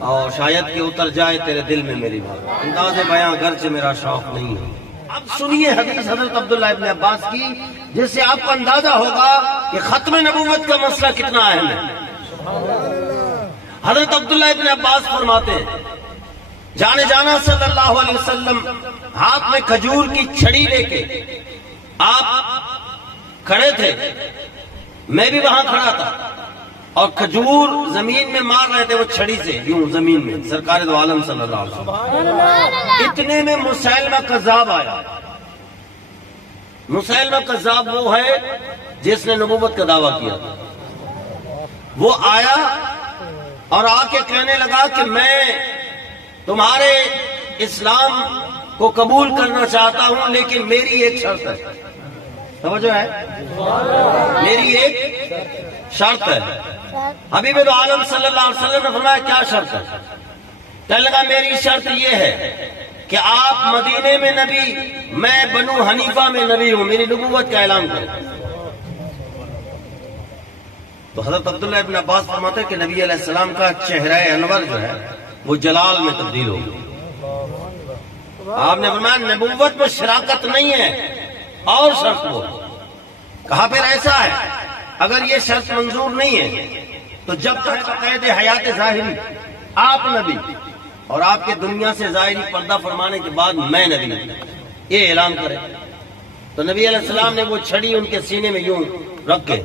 اور شاید کہ اتر جائے تیرے دل میں میری بات، انداز بیاں گرچہ میرا شوق نہیں ہے۔ اب سنیے حدیث حضرت عبداللہ ابن عباس کی، جس سے آپ کو اندازہ ہوگا کہ ختم نبوت کا مسئلہ کتنا اہم ہے۔ حضرت عبداللہ ابن عباس فرماتے ہیں، جانے جانا صلی اللہ علیہ وسلم ہاتھ میں کھجور کی چھڑی لے کے آپ کھڑے تھے، میں بھی وہاں کھڑا تھا، اور کھجور زمین میں مار رہے تھے وہ چھڑی سے، یوں زمین میں، سرکار دو عالم صلی اللہ علیہ وسلم۔ اتنے میں مسیلمہ کذاب آیا۔ مسیلمہ کذاب وہ ہے جس نے نبوت کا دعویٰ کیا، وہ آیا اور آ کے کہنے لگا کہ میں تمہارے اسلام کو قبول کرنا چاہتا ہوں، لیکن میری ایک شرط ہے۔ توجہ ہے، میری ایک شرط ہے۔ حبیب دو عالم صلی اللہ علیہ وسلم نے فرمایا کیا شرط ہے؟ کہنے لگا میری شرط یہ ہے کہ آپ مدینے میں نبی، میں بنو حنیفہ میں نبی ہوں، میری نبوت کا اعلان کریں۔ تو حضرت عبداللہ ابن عباس فرماتے ہیں کہ نبی علیہ السلام کا چہرہ انور جو ہے وہ جلال میں تبدیل ہو گیا۔ آپ نے فرمایا نبوت میں شراکت نہیں ہے، اور شرط وہ کہا پھر ایسا ہے اگر یہ شرط منظور نہیں ہے تو جب تک قید حیات ظاہری آپ نبی اور آپ کے دنیا سے ظاہری پردہ فرمانے کے بعد میں نبی، یہ اعلان کرے۔ تو نبی علیہ السلام نے وہ چھڑی ان کے سینے میں یوں رکھ کے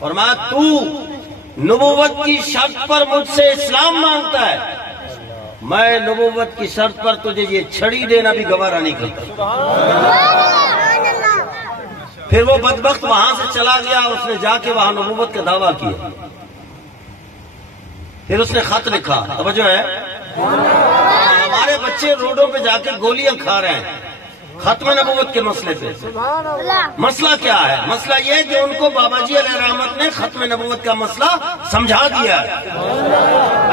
فرمایا تو نبوت کی شرط پر مجھ سے اسلام مانگتا ہے، میں نبوت کی شرط پر تجھے یہ چھڑی دینا بھی گوارا نہیں کرتا۔ پھر وہ بدبخت وہاں سے چلا گیا، اس نے جا کے وہاں نبوت کا دعویٰ کیا۔ پھر اس نے خط لکھا، توجہ ہے، ہمارے بچے روڈوں پہ جا کے گولیاں کھا رہے ہیں ختم نبوت کے مسئلے پہ۔ مسئلہ کیا ہے؟ مسئلہ یہ کہ ان کو بابا جی علیہ رحمت نے ختم نبوت کا مسئلہ سمجھا دیا ہے۔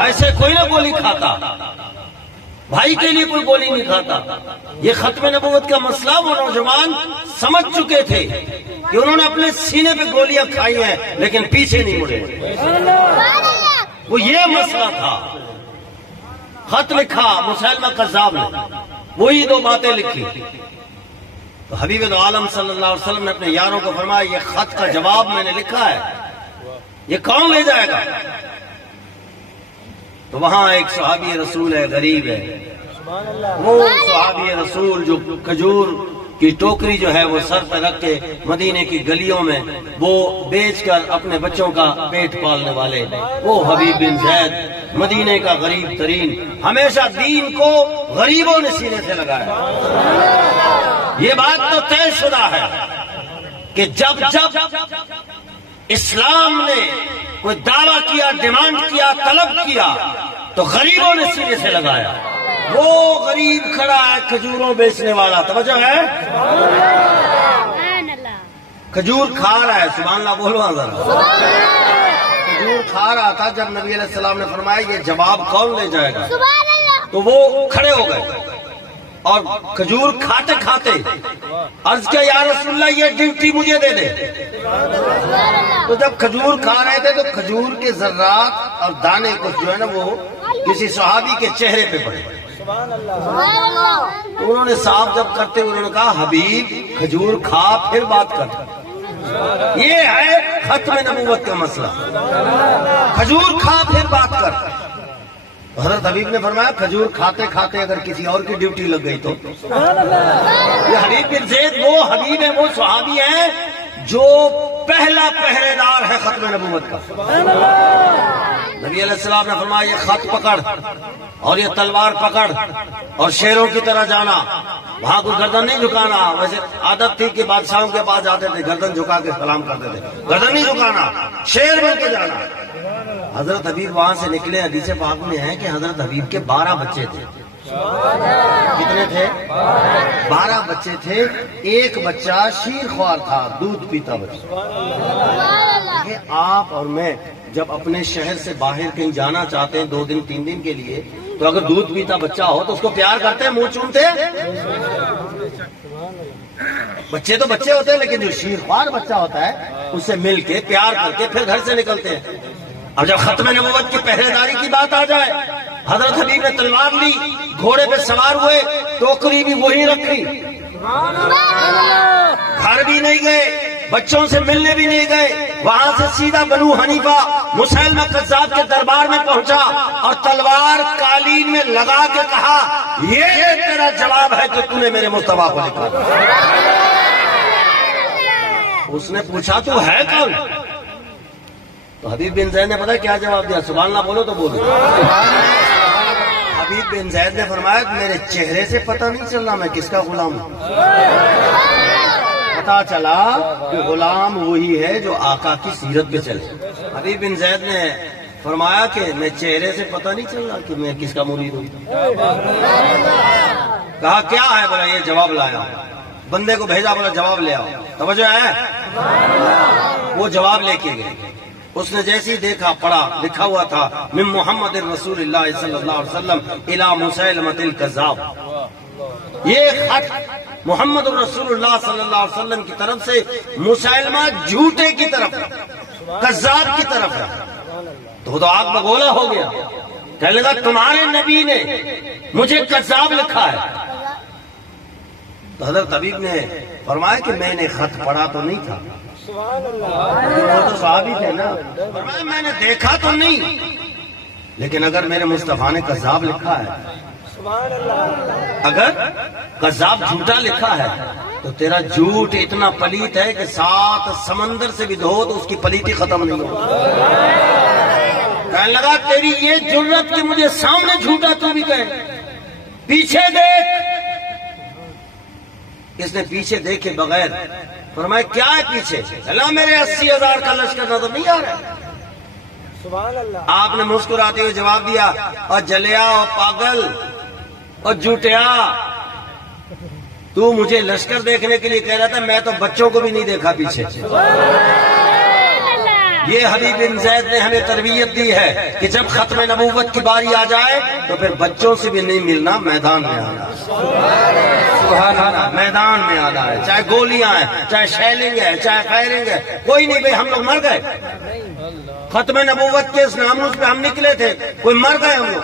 ایسے کوئی نہ گولی کھاتا، بھائی کے لیے کوئی گولی نہیں کھاتا۔ یہ ختم نبوت کا مسئلہ وہ نوجوان سمجھ چکے تھے کہ انہوں نے اپنے سینے پہ گولیاں کھائی ہیں لیکن پیچھے نہیں مڑے۔ وہ یہ مسئلہ تھا۔ خط لکھا مسیلمہ کذاب نے، وہی دو باتیں لکھی۔ تو حبیب دو عالم صلی اللہ علیہ وسلم نے اپنے یاروں کو فرمایا یہ خط کا جواب میں نے لکھا ہے، یہ کون لے جائے گا؟ تو وہاں ایک صحابی رسول ہے، غریب ہے، وہ صحابی رسول جو کھجور کی ٹوکری جو ہے وہ سر پہ رکھ کے مدینے کی گلیوں میں وہ بیچ کر اپنے بچوں کا پیٹ پالنے والے، وہ حبیب بن زید، مدینے کا غریب ترین، ہمیشہ دین کو غریبوں نے سینے سے لگایا۔ یہ بات تو طے شدہ ہے کہ جب اسلام نے کوئی دعویٰ کیا، ڈیمانڈ کیا، طلب کیا تو غریبوں نے سینے سے لگایا۔ وہ غریب کھڑا ہے کھجوروں بیچنے والا، توجہ ہے، کھجور کھا رہا ہے، سبحان اللہ بولو ذرا، کھجور کھا رہا تھا۔ جب نبی علیہ السلام نے فرمایا یہ جواب کون لے جائے گا تو وہ کھڑے ہو گئے اور کھجور کھاتے کھاتے عرض کیا یا رسول اللہ یہ ڈیوٹی مجھے دے دے۔ تو جب کھجور کھا رہے تھے تو کھجور کے ذرات اور دانے کچھ جو ہے نا وہ کسی صحابی کے چہرے پہ پڑے۔ تو انہوں نے صاف جب کرتے ہوئے انہوں نے کہا حبیب کھجور کھا پھر بات کر۔ یہ ہے ختم نبوت کا مسئلہ، کھجور کھا پھر بات کر۔ حضرت حبیب نے فرمایا کھجور کھاتے کھاتے اگر کسی اور کی ڈیوٹی لگ گئی تو؟ یہ حبیب بن زید وہ حبیب ہے، وہ صحابی ہیں جو پہلا پہرے دار ہے ختم نبوت کا۔ نبی علیہ السلام نے فرمایا یہ خط پکڑ اور یہ تلوار پکڑ اور شیروں کی طرح جانا، وہاں کو گردن نہیں جھکانا۔ ویسے عادت تھی کہ بادشاہوں کے پاس جاتے تھے گردن جھکا کے سلام کرتے تھے، گردن نہیں جھکانا، شیر بن کے جانا۔ حضرت حبیب وہاں سے نکلے، حدیث پاک میں ہے کہ حضرت حبیب کے 12 بچے تھے۔ کتنے تھے؟ 12 بچے تھے، ایک بچہ شیر خوار تھا، دودھ پیتا بچہ۔ آپ اور میں جب اپنے شہر سے باہر کہیں جانا چاہتے ہیں 2 دن 3 دن کے لیے، تو اگر دودھ پیتا بچہ ہو تو اس کو پیار کرتے ہیں، منہ چومتے ہیں؟ بچے تو بچے ہوتے ہیں، لیکن جو شیر خوار بچہ ہوتا ہے اس سے مل کے پیار کر کے پھر گھر سے نکلتے ہیں۔ اور جب ختم نبوت کی پہرے داری کی بات آ جائے حضرت حبیب نے تلوار لی، گھوڑے پہ سوار ہوئے، ٹوکری بھی وہی رکھی، گھر بھی نہیں گئے، بچوں سے ملنے بھی نہیں گئے، وہاں سے سیدھا بنو حنیفہ مسیلمہ کذاب کے دربار میں پہنچا اور تلوار قالین میں لگا کے کہا یہ تیرا جواب ہے کہ تو نے میرے مصطفیٰ کو لکھا۔ اس نے پوچھا تو ہے کون؟ تو حبیب بن زید نے پتا کیا جواب دیا؟ سبحان اللہ بولو تو بولو۔ حبیب بن زید نے فرمایا میرے چہرے سے پتہ نہیں چل رہا میں کس کا غلام ہوں، پتا چلا کہ غلام وہی ہے جو آقا کی سیرت پہ چلے۔ حبیب بن زید نے فرمایا کہ میں چہرے سے پتہ نہیں چل رہا کہ میں کس کا مرید ہوں۔ کہا کیا ہے؟ بولا یہ جواب لایا، بندے کو بھیجا، بولا جواب لے آؤ، توجہ ہے؟ وہ جواب لے کے گئے، اس نے جیسے ہی دیکھا پڑھا، لکھا ہوا تھا من محمد رسول اللہ صلی اللہ علیہ وسلم الی مسیلمۃ الکذاب۔ یہ خط محمد رسول اللہ صلی اللہ علیہ وسلم کی طرف سے مسیلمہ جھوٹے کی طرف ہے، کذاب کی طرف ہے۔ تو آگ بگولا ہو گیا، کہنے لگا تمہارے نبی نے مجھے کذاب لکھا ہے۔ تو حضرت حبیب نے فرمایا کہ میں نے خط پڑھا تو نہیں تھا، وہ تو صحابی تھے نا، فرمایا میں نے دیکھا تو نہیں، لیکن اگر میرے مصطفیٰ نے کذاب لکھا ہے، اگر کذاب جھوٹا لکھا ہے تو تیرا جھوٹ اتنا پلیت ہے کہ 7 سمندر سے بھی دھو تو اس کی پلیتی ختم نہیں ہو۔ کہنے لگا تیری یہ جرت کہ مجھے سامنے جھوٹا تو بھی کہے، پیچھے دیکھ۔ اس نے پیچھے دیکھے بغیر فرمایا کیا ہے پیچھے؟ اللہ میرے 80,000 کا لشکر نظر نہیں آ رہا ہے۔ آپ نے مسکراتے ہوئے جواب دیا اور جلیا اور پاگل اور جھوٹیا، تو مجھے لشکر دیکھنے کے لیے کہہ رہا تھا، میں تو بچوں کو بھی نہیں دیکھا پیچھے۔ یہ حبیب بن زید نے ہمیں تربیت دی ہے کہ جب ختم نبوت کی باری آ جائے تو پھر بچوں سے بھی نہیں ملنا، میدان میں آنا، میدان میں آنا ہے، چاہے گولیاں ہیں، چاہے شیلنگ ہے، چاہے فائرنگ ہے، کوئی نہیں بھائی، ہم لوگ مر گئے ختم نبوت کے اس ناموس پہ ہم نکلے تھے، کوئی مر گئے ہم لوگ،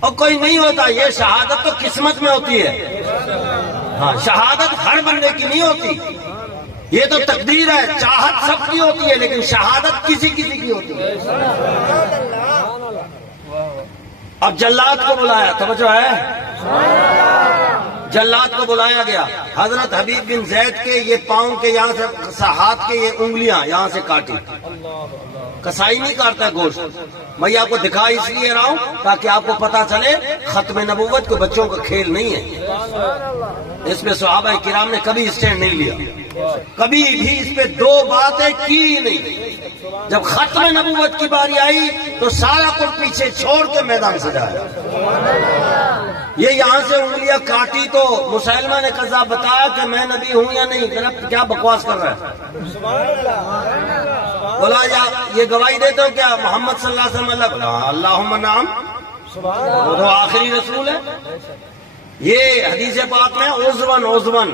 اور کوئی نہیں ہوتا۔ یہ شہادت تو قسمت میں ہوتی ہے، ہاں شہادت ہر بندے کی نہیں ہوتی، یہ تو تقدیر ہے، چاہت سب کی ہوتی ہے لیکن شہادت کسی کسی کی ہوتی ہے۔ اب جلاد کو بلایا، توجہ ہے؟ جلاد کو بلایا گیا، حضرت حبیب بن زید کے یہ پاؤں کے یہاں سے، ہاتھ کے یہ انگلیاں یہاں سے کاٹی۔ کسائی نہیں کاٹتا گوشت، میں آپ کو دکھا اس لیے رہا ہوں تاکہ آپ کو پتا چلے ختم نبوت کو بچوں کا کھیل نہیں ہے۔ اس پہ صحابہ کرام نے کبھی اسٹینڈ نہیں لیا، کبھی بھی اس پہ 2 باتیں کی نہیں۔ جب ختم نبوت کی باری آئی تو سارا کچھ پیچھے چھوڑ کے میدان سجایا۔ یہ یہاں سے انگلیاں کاٹی تو مسیلمہ نے قذاب بتایا کہ میں نبی ہوں یا نہیں، کیا بکواس کر رہا ہے؟ بولا یہ گواہی دیتے ہو کیا محمد صلی اللہ علیہ وسلم؟ اللہم نعم، وہ تو آخری رسول ہے۔ یہ حدیث پاک میں عضون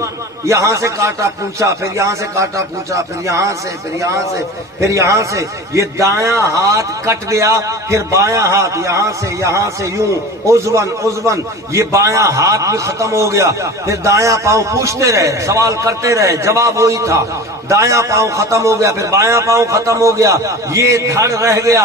یہاں سے کاٹا پوچھا، پھر یہاں سے کاٹا پوچھا، پھر یہاں سے، پھر یہاں سے، پھر یہاں سے، یہ دایاں ہاتھ کٹ گیا، پھر بایاں ہاتھ یہاں سے یوں عضون، یہ بایاں ہاتھ بھی ختم ہو گیا، پھر دایاں پاؤں پوچھتے رہے، سوال کرتے رہے، جواب وہی تھا، دایاں پاؤں ختم ہو گیا، پھر بایاں پاؤں ختم ہو گیا، یہ دھڑ رہ گیا،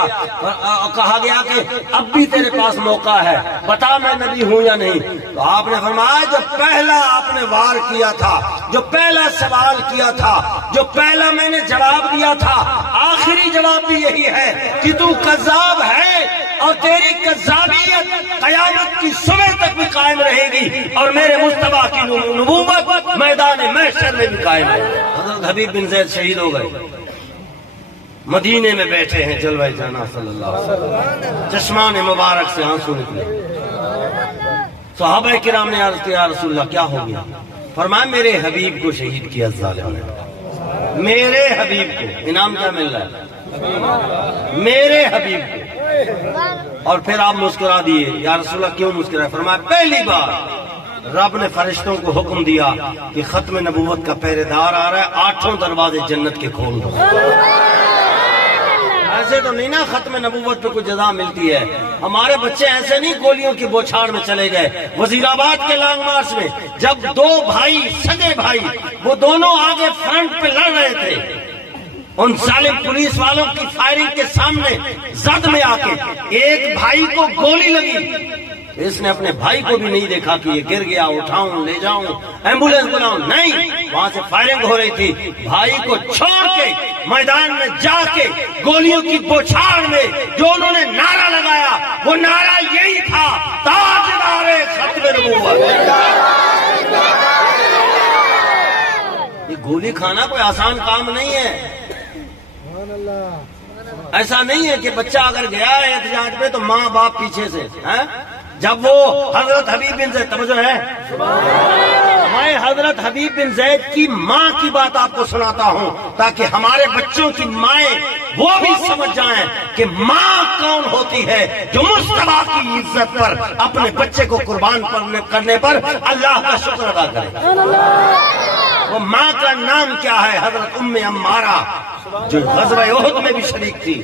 کہا گیا کہ اب بھی تیرے پاس موقع ہے، بتا میں نبی ہوں یا نہیں۔ تو آپ نے فرمایا جو پہلا آپ نے وار کیا تھا، جو پہلا سوال کیا تھا، جو پہلا میں نے جواب دیا تھا، آخری جواب بھی یہی ہے کہ تو کذاب ہے اور تیری کذابیت قیامت کی صبح تک بھی قائم رہے گی اور میرے مصطفیٰ کی نبوت میدان محشر میں بھی قائم ہے۔ حضرت حبیب بن زید شہید ہو گئے، مدینے میں بیٹھے ہیں جلوہ جانا صلی اللہ علیہ وسلم، چشمان مبارک سے آنسو نکلے۔ صحابہ کرام نے عرض کیا یا رسول اللہ کیا ہو گیا؟ فرمایا میرے حبیب کو شہید کیا ظالم نے، میرے حبیب کو انعام کیا مل رہا ہے؟ میرے حبیب کو۔ اور پھر آپ مسکرا دیے، یا رسول اللہ کیوں مسکرائے؟ فرمایا پہلی بار رب نے فرشتوں کو حکم دیا کہ ختم نبوت کا پہرے دار آ رہا ہے، 8 دروازے جنت کے کھول دو۔ ایسے تو نہیں نا ختم نبوت پہ کوئی جزا ملتی ہے. ہمارے بچے ایسے نہیں گولیوں کی بوچھاڑ میں چلے گئے. وزیر آباد کے لانگ مارچ میں جب دو بھائی سگے بھائی وہ دونوں آگے فرنٹ پہ لڑ رہے تھے, ان ظالم پولیس والوں کی فائرنگ کے سامنے زد میں آ کے ایک بھائی کو گولی لگی. اس نے اپنے بھائی کو بھی نہیں دیکھا کہ یہ گر گیا, اٹھاؤں لے جاؤں ایمبولینس بلاؤں, نہیں, وہاں سے فائرنگ ہو رہی تھی. بھائی کو چھوڑ کے میدان میں جا کے گولیوں کی بوچھاڑ میں جو انہوں نے نعرہ لگایا وہ نعرہ یہی تھا, تاجدار ختم نبوت. یہ گولی کھانا کوئی آسان کام نہیں ہے. ایسا نہیں ہے کہ بچہ اگر گیا ہے احتجاج پہ تو ماں باپ پیچھے سے. جب وہ حضرت حبیب بن زید, توجہ ہے, میں حضرت حبیب بن زید کی ماں کی بات آپ کو سناتا ہوں تاکہ ہمارے بچوں کی مائیں وہ بھی سمجھ جائیں کہ ماں کون ہوتی ہے جو مصطفیٰ کی عزت پر اپنے بچے کو قربان کرنے پر اللہ کا شکر ادا کرے. وہ ماں کا نام کیا ہے؟ حضرت ام عمارہ, جو غزوہ احد میں بھی شریک تھی.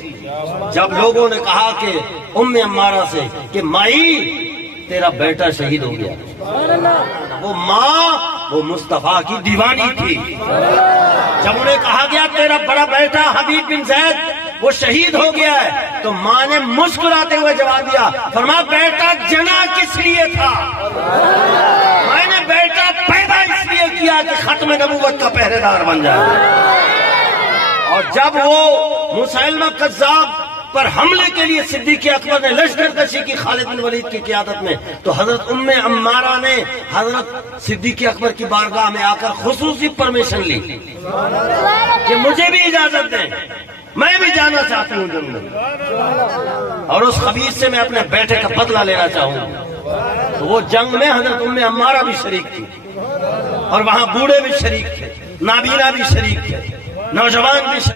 جب لوگوں نے کہا کہ ام عمارہ سے کہ مائی تیرا بیٹا شہید ہو گیا, وہ ماں وہ مصطفیٰ کی دیوانی تھی. جب انہیں کہا گیا تیرا بڑا بیٹا حبیب بن زید وہ شہید ہو گیا ہے, تو ماں نے مسکراتے ہوئے جواب دیا, فرمایا بیٹا جنا کس لیے تھا؟ میں نے بیٹا پیدا اس لیے کیا کہ ختم نبوت کا پہرے دار بن جائے. اور جب وہ مسیلمہ کذاب پر حملے کے لیے صدیق اکبر نے لشکر کشی کی خالد بن ولید کی قیادت میں, تو حضرت ام عمارہ نے حضرت صدیق اکبر کی بارگاہ میں آ کر خصوصی پرمیشن لی کہ مجھے بھی اجازت دیں, میں بھی جانا چاہتی ہوں جنگ میں, اور اس خبیث سے میں اپنے بیٹے کا بدلہ لینا چاہوں. تو وہ جنگ میں حضرت ام عمارہ بھی شریک تھی, اور وہاں بوڑھے بھی شریک تھے, نابینا بھی شریک تھے, نوجوان بھی شریک